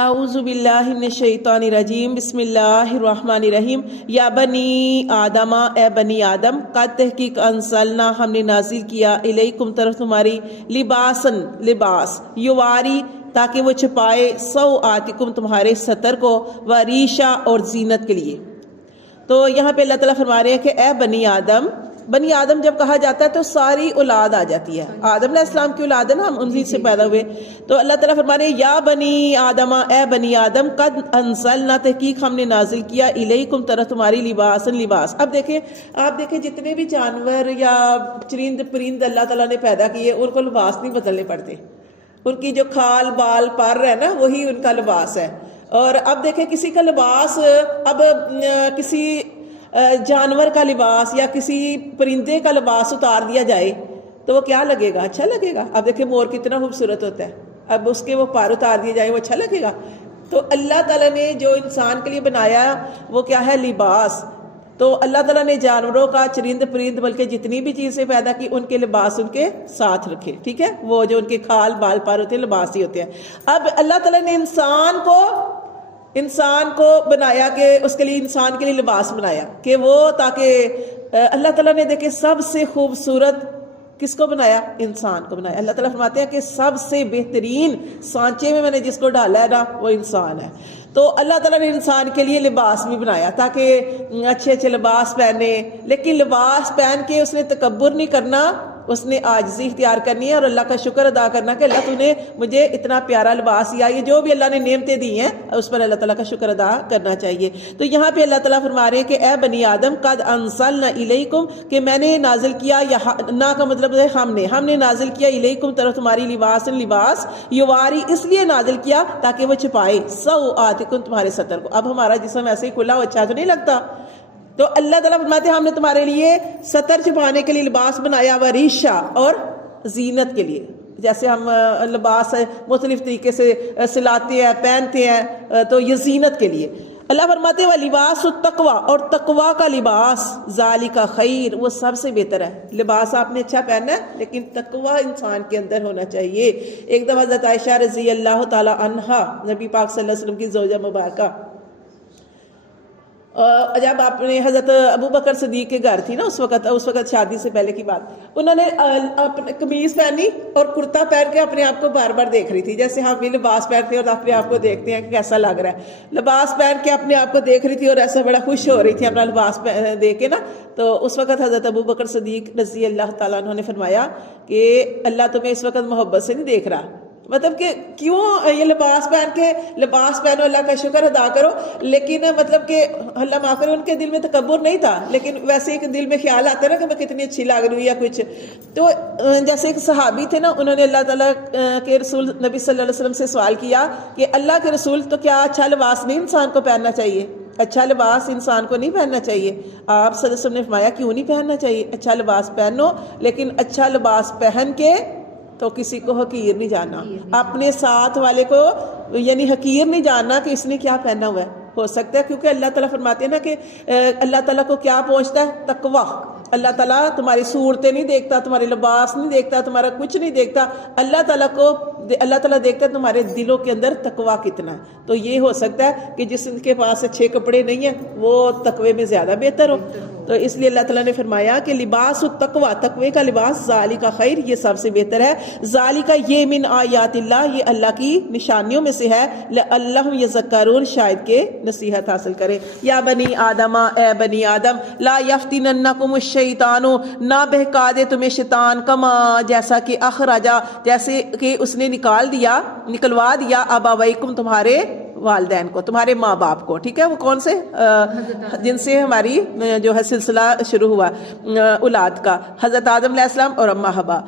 اعوذ باللہ من الشیطان الرجیم بسم اللہ الرحمن الرحیم یا بنی آدم اے بنی آدم قد تحقیق انزلنا ہم نے نازل کیا الیکم طرف تمہاری لباسن لباس یواری تاکہ وہ چھپائے سوآتکم تمہارے ستر کو وریشا اور زینت کے لیے۔ تو یہاں پہ اللہ تعالیٰ فرما رہے ہیں کہ اے بنی آدم جب کہا جاتا ہے تو ساری اولاد آ جاتی ہے، آدم علیہ السلام کی اولاد ہے نا، ہم انہی سے پیدا ہوئے۔ تو اللہ تعالیٰ فرما رہے ہیں یا بنی آدم اے بنی آدم قد انزلنا تحقیق ہم نے نازل کیا الیکم طرف تمہاری لباسن لباس۔ اب دیکھیں آپ دیکھیں جتنے بھی جانور یا چرند پرند اللہ تعالیٰ نے پیدا کیے ان کو لباس نہیں بدلنے پڑتے، ان کی جو کھال بال پر ہے نا وہی ان کا لباس ہے۔ اور اب دیکھیں کسی کا لباس، اب کسی جانور کا لباس یا کسی پرندے کا لباس اتار دیا جائے تو وہ کیا لگے گا؟ اچھا لگے گا۔ اب دیکھیں مور کتنا خوبصورت ہوتا ہے، اب اس کے وہ پر اتار دیے جائے وہ اچھا لگے گا؟ تو اللہ تعالیٰ نے جو انسان کے لیے بنایا وہ کیا ہے؟ لباس۔ تو اللہ تعالیٰ نے جانوروں کا، چرند پرند، بلکہ جتنی بھی چیزیں پیدا کی ان کے لباس ان کے ساتھ رکھے، ٹھیک ہے؟ وہ جو ان کے کھال بال پر ہوتے ہیں لباس ہی ہوتے ہیں۔ اب اللہ تعالیٰ نے انسان کو بنایا کہ اس کے لیے، انسان کے لیے لباس بنایا کہ وہ، تاکہ اللہ تعالیٰ نے دیکھے سب سے خوبصورت کس کو بنایا؟ انسان کو بنایا۔ اللہ تعالیٰ فرماتے ہیں کہ سب سے بہترین سانچے میں نے جس کو ڈالا ہے نا وہ انسان ہے۔ تو اللہ تعالیٰ نے انسان کے لیے لباس بھی بنایا تاکہ اچھے اچھے لباس پہنے، لیکن لباس پہن کے اس نے تکبر نہیں کرنا، اس نے عاجزی اختیار کرنی ہے اور اللہ کا شکر ادا کرنا کہ اللہ تو نے مجھے اتنا پیارا لباس دیا، یہ جو بھی اللہ نے نعمتیں دی ہیں اس پر اللہ تعالیٰ کا شکر ادا کرنا چاہیے۔ تو یہاں پہ اللہ تعالیٰ فرما رہے ہیں کہ اے بنی آدم قد انزلنا الیکم، کہ میں نے نازل کیا، نا کا مطلب ہے ہم نے نازل کیا الیکم طرف تمہاری لباسن لباس یواری، اس لیے نازل کیا تاکہ وہ چھپائے سوآتکم تمہارے ستر کو۔ اب ہمارا جسم ایسے ہی کھلا ہو اچھا تو نہیں لگتا، تو اللہ تعالیٰ فرماتے ہیں ہم نے تمہارے لیے ستر چھپانے کے لیے لباس بنایا، وریشا اور زینت کے لیے۔ جیسے ہم لباس مختلف طریقے سے سلاتے ہیں پہنتے ہیں تو یہ زینت کے لیے۔ اللہ فرماتے ہیں وَلِبَاسُ التَّقْوَىٰ، اور تقویٰ کا لباس، ذَلِكَ خیر، وہ سب سے بہتر ہے۔ لباس آپ نے اچھا پہننا ہے لیکن تقویٰ انسان کے اندر ہونا چاہیے۔ ایک دفعہ حضرت عائشہ رضی اللہ تعالی عنہا، نبی پاک صلی اللہ علیہ وسلم کی زوجہ مبارکہ، جب آپ نے حضرت ابو بکر صدیق کے گھر تھی نا، اس وقت شادی سے پہلے کی بات، انہوں نے اپنے قمیض پہنی اور کرتا پہن کے اپنے آپ کو بار بار دیکھ رہی تھی، جیسے ہم بھی لباس پہنتے ہیں اور اپنے آپ کو دیکھتے ہیں کہ کیسا لگ رہا ہے۔ لباس پہن کے اپنے آپ کو دیکھ رہی تھی اور ایسا بڑا خوش ہو رہی تھی اپنا لباس دیکھ کے نا۔ تو اس وقت حضرت ابو بکر صدیق رضی اللہ تعالیٰ عنہ نے فرمایا کہ اللہ تمہیں اس وقت محبت سے نہیں دیکھ رہا، مطلب کہ کیوں یہ لباس پہن کے، لباس پہنو، اللہ کا شکر ادا کرو، لیکن مطلب کہ اللہ معاف کرے ان کے دل میں تکبر نہیں تھا، لیکن ویسے ایک دل میں خیال آتا ہے نا کہ میں کتنی اچھی لگ رہی ہوں یا کچھ۔ تو جیسے ایک صحابی تھے نا، انہوں نے اللہ تعالیٰ کے رسول نبی صلی اللہ علیہ وسلم سے سوال کیا کہ اللہ کے رسول تو کیا اچھا لباس نہیں انسان کو پہننا چاہیے؟ اچھا لباس انسان کو نہیں پہننا چاہیے؟ آپ صلی اللہ علیہ وسلم نے فرمایا کیوں نہیں پہننا چاہیے؟ اچھا لباس پہنو، لیکن اچھا لباس پہن کے تو کسی کو حقیر نہیں جاننا، اپنے ساتھ والے کو یعنی حقیر نہیں جاننا کہ اس نے کیا پہنا ہوا ہے۔ ہو سکتا ہے کیونکہ اللہ تعالیٰ فرماتے ہیں نا کہ اللہ تعالیٰ کو کیا پہنچتا ہے؟ تقویٰ۔ اللہ تعالیٰ تمہاری صورتیں نہیں دیکھتا، تمہارے لباس نہیں دیکھتا، تمہارا کچھ نہیں دیکھتا، اللہ تعالیٰ دیکھتا ہے تمہارے دلوں کے اندر تقویٰ کتنا ہے۔ تو یہ ہو سکتا ہے کہ جس کے پاس اچھے کپڑے نہیں ہیں وہ تقوی میں زیادہ بہتر ہو، تو اس لیے اللہ تعالیٰ نے فرمایا کہ لباس التقویٰ، تقوی کا لباس، ذالک خیر، یہ سب سے بہتر ہے۔ ذالک، یہ من آیات اللہ، یہ اللہ کی نشانیوں میں سے ہے، لعلہم یذکرون، شاید کہ نصیحت حاصل کریں۔ یا بنی آدم، اے بنی آدم، لا یفتننکم الشیطان، نہ بہکا دے تمہیں شیطان، کما، جیسا کہ اخرجا، جیسے کہ اس نے نکلوا دیا، ابویکم، تمہارے والدین کو، تمہارے ماں باپ کو، ٹھیک ہے؟ وہ کون سے؟ جن سے ہماری جو ہے سلسلہ شروع ہوا اولاد کا، حضرت آدم علیہ السلام اور اماں حوا۔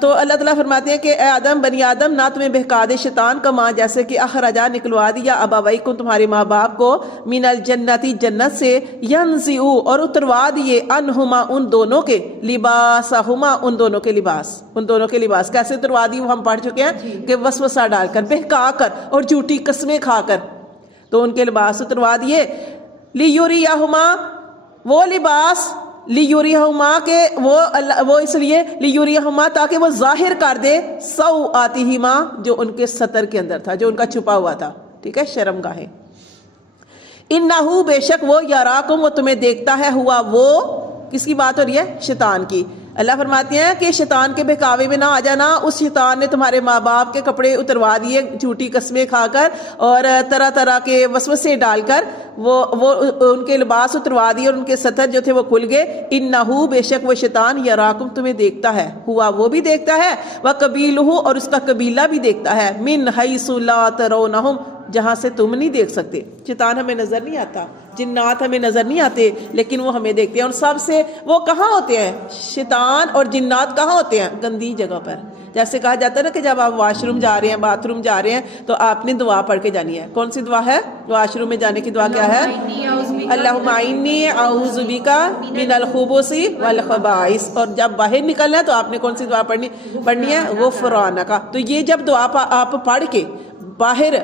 تو اللہ تعالیٰ فرماتے ہیں کہ اے آدم، بنی آدم، نہ تمہیں بہکا دے شیطان، کما، جیسے کہ اخرجا، نکلوا دیا، ابویکم، تمہارے ماں باپ کو، من الجنتی، جنت سے، ینزعو، اور اتروا دیے، عنہما، ان دونوں کے، لباسہما، ان دونوں کے لباس کیسے اتروا دی؟ وہ ہم پڑھ چکے ہیں کہ وسوسہ ڈال کر، بہکا کر اور جھوٹی قسمیں کھا کر، تو ان کے لباس اتروا دیے۔ لیوریہما، وہ لباس، لیوریہما، کہ وہ اس لیے، لیوریہما، تاکہ وہ ظاہر کر دے، سوآتہما، جو ان کے ستر کے اندر تھا، جو ان کا چھپا ہوا تھا۔ ٹھیک ہے، شرم گاہیں. انہو بے شک وہ، یراکم وہ تمہیں دیکھتا ہے، ہوا وہ کس کی بات ہو رہی ہے؟ شیطان کی. اللہ فرماتے ہیں کہ شیطان کے بہکاوے میں نہ آ جانا. اس شیطان نے تمہارے ماں باپ کے کپڑے اتروا دیے جھوٹی قسمیں کھا کر اور طرح طرح کے وسوسے ڈال کر، وہ ان کے لباس اتروا دیے اور ان کے ستر جو تھے وہ کھل گئے. انہو بے شک وہ شیطان، یراکم تمہیں دیکھتا ہے، ہوا وہ بھی دیکھتا ہے، وقبیلہ اور اس کا قبیلہ بھی دیکھتا ہے، من حیث لا ترونہم جہاں سے تم نہیں دیکھ سکتے. شیطان ہمیں نظر نہیں آتا، جنات ہمیں نظر نہیں آتے، لیکن وہ ہمیں دیکھتے ہیں. اور سب سے وہ کہاں ہوتے ہیں؟ شیطان اور جنات کہاں ہوتے ہیں؟ گندی جگہ پر. جیسے کہا جاتا ہے نا کہ جب آپ واش روم جا رہے ہیں، باتھ روم جا رہے ہیں، تو آپ نے دعا پڑھ کے جانی ہے. کون سی دعا ہے؟ واش روم میں جانے کی دعا کیا ہے؟ اللہم انی اعوذ بک من الخبث والخبائث. اور جب باہر نکلنا ہے تو آپ نے کون سی دعا پڑھنی ہے؟ غفرانک. تو یہ جب دعا آپ پڑھ کے باہر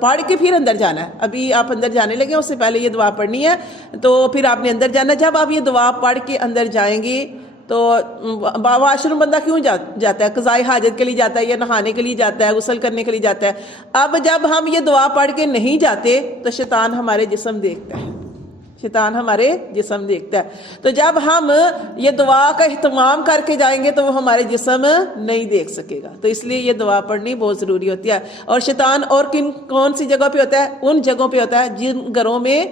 پڑھ کے پھر اندر جانا ہے. ابھی آپ اندر جانے لگے، اس سے پہلے یہ دعا پڑھنی ہے، تو پھر آپ نے اندر جانا ہے. جب آپ یہ دعا پڑھ کے اندر جائیں گے تو واش روم بندہ کیوں جاتا ہے؟ قضاء حاجت کے لیے جاتا ہے یا نہانے کے لیے جاتا ہے، غسل کرنے کے لیے جاتا ہے. اب جب ہم یہ دعا پڑھ کے نہیں جاتے تو شیطان ہمارے جسم دیکھتا ہے، شیطان ہمارے جسم دیکھتا ہے. تو جب ہم یہ دعا کا اہتمام کر کے جائیں گے تو وہ ہمارے جسم نہیں دیکھ سکے گا. تو اس لیے یہ دعا پڑھنی بہت ضروری ہوتی ہے. اور شیطان اور کون سی جگہ پہ ہوتا ہے؟ ان جگہوں پہ ہوتا ہے جن گھروں میں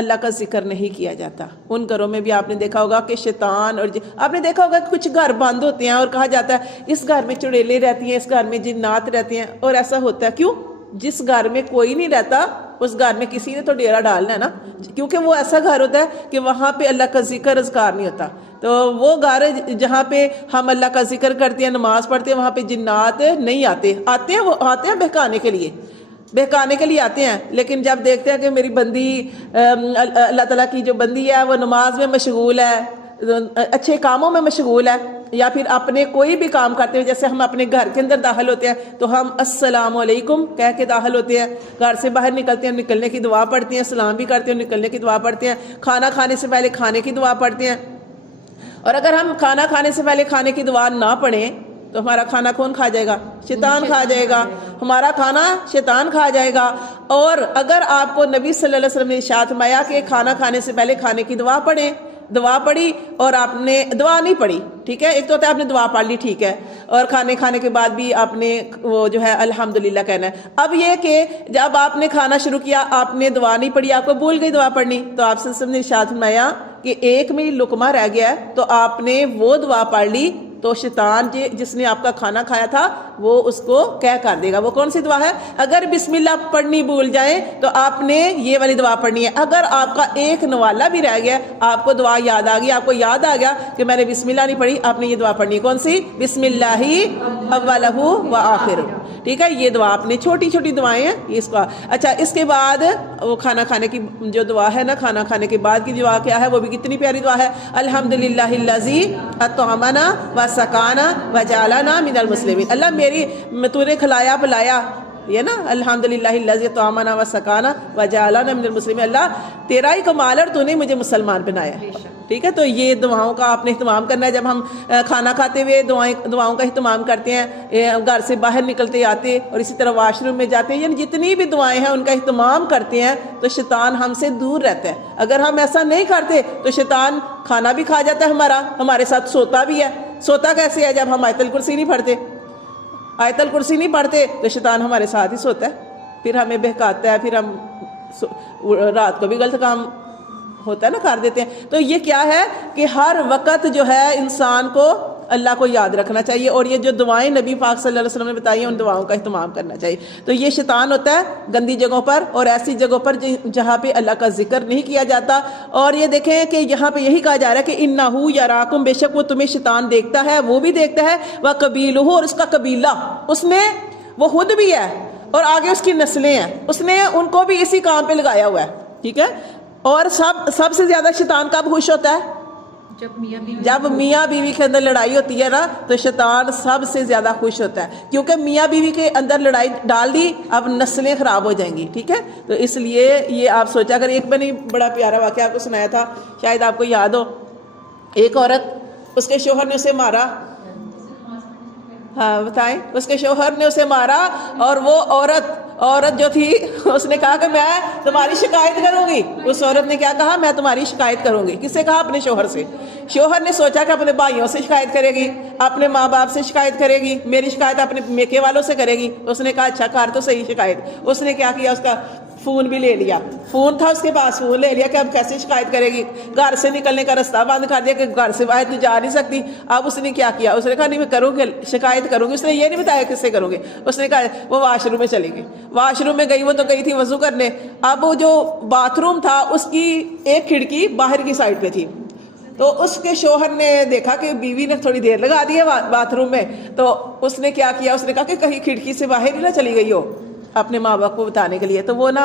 اللہ کا ذکر نہیں کیا جاتا. ان گھروں میں بھی آپ نے دیکھا ہوگا کہ شیطان اور آپ نے دیکھا ہوگا کہ کچھ گھر بند ہوتے ہیں اور کہا جاتا ہے اس گھر میں چڑیلیں رہتی ہیں، اس گھر میں جنات رہتے ہیں. اور ایسا ہوتا ہے کیوں؟ جس گھر میں کوئی نہیں رہتا اس گھر میں کسی نے تو ڈیرا ڈالنا ہے نا، کیونکہ وہ ایسا گھر ہوتا ہے کہ وہاں پہ اللہ کا ذکر اذکار نہیں ہوتا. تو وہ گھر جہاں پہ ہم اللہ کا ذکر کرتے ہیں، نماز پڑھتے ہیں، وہاں پہ جنات نہیں آتے. آتے ہیں، وہ آتے ہیں بہکانے کے لیے آتے ہیں. لیکن جب دیکھتے ہیں کہ میری بندی اللہ تعالیٰ کی جو بندی ہے وہ نماز میں مشغول ہے، اچھے کاموں میں مشغول ہے، یا پھر اپنے کوئی بھی کام کرتے ہیں، جیسے ہم اپنے گھر کے اندر داخل ہوتے ہیں تو ہم السلام علیکم کہہ کے داخل ہوتے ہیں. گھر سے باہر نکلتے ہیں، نکلنے کی دعا پڑھتے ہیں، سلام بھی کرتے ہیں، نکلنے کی دعا پڑھتے ہیں. کھانا کھانے سے پہلے کھانے کی دعا پڑھتے ہیں. اور اگر ہم کھانا کھانے سے پہلے کھانے کی دعا نہ پڑھیں تو ہمارا کھانا کون کھا جائے گا؟ شیطان کھا جائے گا. ہمارا کھانا شیطان کھا جائے گا. اور اگر آپ کو نبی صلی اللہ علیہ وسلم نے ارشاد فرمایا کہ کھانا کھانے سے پہلے کھانے کی دعا پڑھیں، دعا پڑھی اور آپ نے دعا نہیں پڑھی، ٹھیک ہے، ایک تو ہوتا ہے آپ نے دعا پڑھ لی، ٹھیک ہے، اور کھانے کے بعد بھی آپ نے وہ جو ہے الحمدللہ کہنا ہے. اب یہ کہ جب آپ نے کھانا شروع کیا آپ نے دعا نہیں پڑھی، آپ کو بھول گئی دعا پڑھنی، تو آپ صلی اللہ علیہ وسلم نے ارشاد فرمایا کہ ایک میں لقمہ رہ گیا ہے تو آپ نے وہ دعا پڑھ لی تو شیطان جس نے آپ کا کھانا کھایا تھا وہ اس کو کیا کر دے گا. وہ کون سی دعا ہے؟ اگر بسم اللہ پڑھنی بھول جائیں تو آپ نے یہ والی دعا پڑھنی ہے. اگر آپ کا ایک نوالا بھی رہ گیا، آپ کو دعا یاد آ گئی، آپ کو یاد آ گیا کہ میں نے بسم اللہ نہیں پڑھی، آپ نے یہ دعا پڑھنی ہے. کون سی؟ بسم اللہ اولہ و آخر. ٹھیک ہے، یہ دعا آپ نے چھوٹی چھوٹی دعائیں ہیں اس کا. اچھا، اس کے بعد وہ کھانا کھانے کی جو دعا ہے نا، کھانا کھانے کے بعد کی دعا کیا ہے؟ وہ بھی کتنی پیاری دعا ہے. الحمدللہ الذی اطعمنا وسقانا وجعلنا من المسلمین. اللہ تو نے کھلایا پلایا، یہ نا الحمدللہ الذی اطعمنا وسقانا وجعلنا من المسلمین. اللہ تیرا ہی کمال ہے اور تو نے مجھے مسلمان بنایا. ٹھیک ہے، تو یہ دعاؤں کا آپ نے اہتمام کرنا ہے. جب ہم کھانا کھاتے ہوئے دعاؤں کا اہتمام کرتے ہیں، گھر سے باہر نکلتے آتے اور اسی طرح واش روم میں جاتے ہیں، یعنی جتنی بھی دعائیں ہیں ان کا اہتمام کرتے ہیں تو شیطان ہم سے دور رہتا ہے. اگر ہم ایسا نہیں کرتے تو شیطان کھانا بھی کھا جاتا ہے ہمارے ساتھ سوتا بھی ہے. سوتا کیسے ہے؟ جب ہم آیت الکرسی نہیں پڑھتے. آیت الکرسی نہیں پڑھتے تو شیطان ہمارے ساتھ ہی سوتا ہے، پھر ہمیں بہکاتا ہے، پھر ہم رات کو بھی غلط کام ہوتا ہے نا کر دیتے ہیں. تو یہ کیا ہے کہ ہر وقت جو ہے انسان کو اللہ کو یاد رکھنا چاہیے، اور یہ جو دعائیں نبی پاک صلی اللہ علیہ وسلم نے بتائی ہیں ان دعاؤں کا اہتمام کرنا چاہیے. تو یہ شیطان ہوتا ہے گندی جگہوں پر اور ایسی جگہوں پر جہاں پہ اللہ کا ذکر نہیں کیا جاتا. اور یہ دیکھیں کہ یہاں پہ یہی کہا جا رہا ہے کہ انہو یراکم، بے شک وہ تمہیں شیطان دیکھتا ہے، وہ بھی دیکھتا ہے، وقبیلہ اور اس کا قبیلہ، اس میں وہ خود بھی ہے اور آگے اس کی نسلیں ہیں، اس نے ان کو بھی اسی کام پہ لگایا ہوا ہے. ٹھیک ہے، اور سب سے زیادہ شیطان کب خوش ہوتا ہے؟ جب میاں بیوی کے اندر لڑائی ہوتی ہے نا تو شیطان سب سے زیادہ خوش ہوتا ہے، کیونکہ میاں بیوی کے اندر لڑائی ڈال دی، اب نسلیں خراب ہو جائیں گی. ٹھیک ہے، تو اس لیے یہ آپ سوچا کر. ایک میں نے بڑا پیارا واقعہ آپ کو سنایا تھا، شاید آپ کو یاد ہو. ایک عورت، اس کے شوہر نے اسے مارا. ہاں بتائیں. اس کے شوہر نے اسے مارا اور وہ عورت جو تھی اس نے کہا کہ میں تمہاری شکایت کروں گی. اس عورت نے کیا کہا؟ میں تمہاری شکایت کروں گی. کس سے کہا؟ اپنے شوہر سے. شوہر نے سوچا کہ اپنے بھائیوں سے شکایت کرے گی, اپنے ماں باپ سے شکایت کرے گی, میری شکایت اپنے میکے والوں سے کرے گی. اس نے کہا اچھا کر تو صحیح شکایت. اس نے کیا کیا؟ اس کا فون بھی لے لیا, فون تھا اس کے پاس, فون لے لیا کہ اب کیسے شکایت کرے گی. گھر سے نکلنے کا راستہ بند کر دیا کہ گھر سے باہر تو جا نہیں سکتی. اب اس نے کیا کیا؟ اس نے کہا نہیں میں کروں گی, شکایت کروں گی. اس نے یہ نہیں بتایا کس سے کروں گی. اس نے کہا وہ واش روم میں چلی گئی. واش روم میں گئی, وہ تو گئی تھی وضو کرنے. اب وہ جو باتھ روم تھا اس کی ایک کھڑکی باہر کی سائڈ پہ تھی. تو اس کے شوہر نے دیکھا کہ بیوی نے تھوڑی دیر لگا دی ہے باتھ روم میں, تو اس نے کیا کیا؟ اس نے کہا کہ کہیں کھڑکی سے باہر ہی نہ چلی گئی ہو اپنے ماں باپ کو بتانے کے لیے. تو وہ نا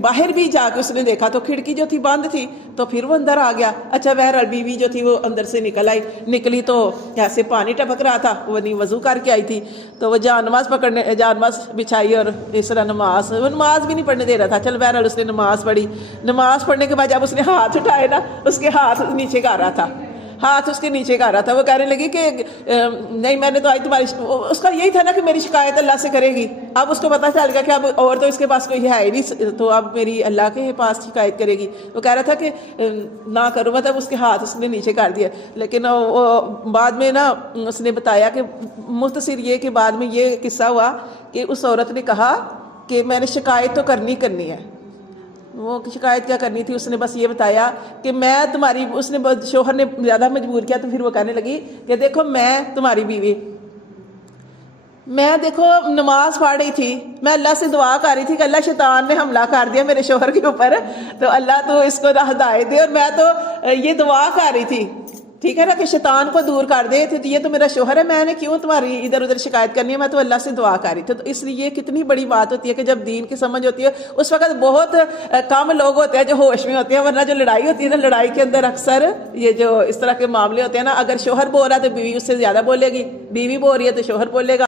باہر بھی جا کے اس نے دیکھا تو کھڑکی جو تھی بند تھی, تو پھر وہ اندر آ گیا. اچھا بہرحال بیوی جو تھی وہ اندر سے نکلی تو ایسے پانی ٹپک رہا تھا, وہ نہیں وضو کر کے آئی تھی. تو وہ جان نماز بچھائی اور اس طرح وہ نماز بھی نہیں پڑھنے دے رہا تھا. چل بہرحال اس نے نماز پڑھی. نماز پڑھنے کے بعد جب اس نے ہاتھ اٹھائے نا, اس کے ہاتھ نیچے کر رہا تھا, ہاتھ اس کے نیچے کر رہا تھا. وہ کہنے لگی کہ نہیں میں نے تو آج تمہاری, اس کا یہی تھا نا کہ میری شکایت اللہ سے کرے گی. اب اس کو پتا چل گیا کہ اب اور تو اس کے پاس کوئی ہے ہی نہیں, تو اب میری اللہ کے پاس شکایت کرے گی. وہ کہہ رہا تھا کہ نہ کروں, مطلب اس کے ہاتھ اس نے نیچے کر دیا. لیکن وہ بعد میں نا اس نے بتایا کہ مختصر یہ کہ بعد میں یہ قصہ ہوا کہ اس عورت نے کہا کہ میں نے شکایت تو کرنی ہے. وہ شکایت کیا کرنی تھی؟ اس نے بس یہ بتایا کہ میں تمہاری, اس نے شوہر نے زیادہ مجبور کیا. تو پھر وہ کہنے لگی کہ دیکھو میں تمہاری بیوی, میں دیکھو نماز پڑھ رہی تھی, میں اللہ سے دعا کر رہی تھی کہ اللہ شیطان نے حملہ کر دیا میرے شوہر کے اوپر, تو اللہ تو اس کو ہدایت دے, اور میں تو یہ دعا کر رہی تھی, ٹھیک ہے نا, کہ شیطان کو دور کر دے. تو یہ تو میرا شوہر ہے, میں نے کیوں تمہاری ادھر ادھر شکایت کرنی ہے, میں تو اللہ سے دعا کر رہی تھی. تو اس لیے کتنی بڑی بات ہوتی ہے کہ جب دین کی سمجھ ہوتی ہے, اس وقت بہت کم لوگ ہوتے ہیں جو ہوش میں ہوتے ہیں. ورنہ جو لڑائی ہوتی ہے نا, لڑائی کے اندر اکثر یہ جو اس طرح کے معاملے ہوتے ہیں نا, اگر شوہر بول رہا ہے تو بیوی اس سے زیادہ بولے گی, بیوی بول رہی ہے تو شوہر بولے گا.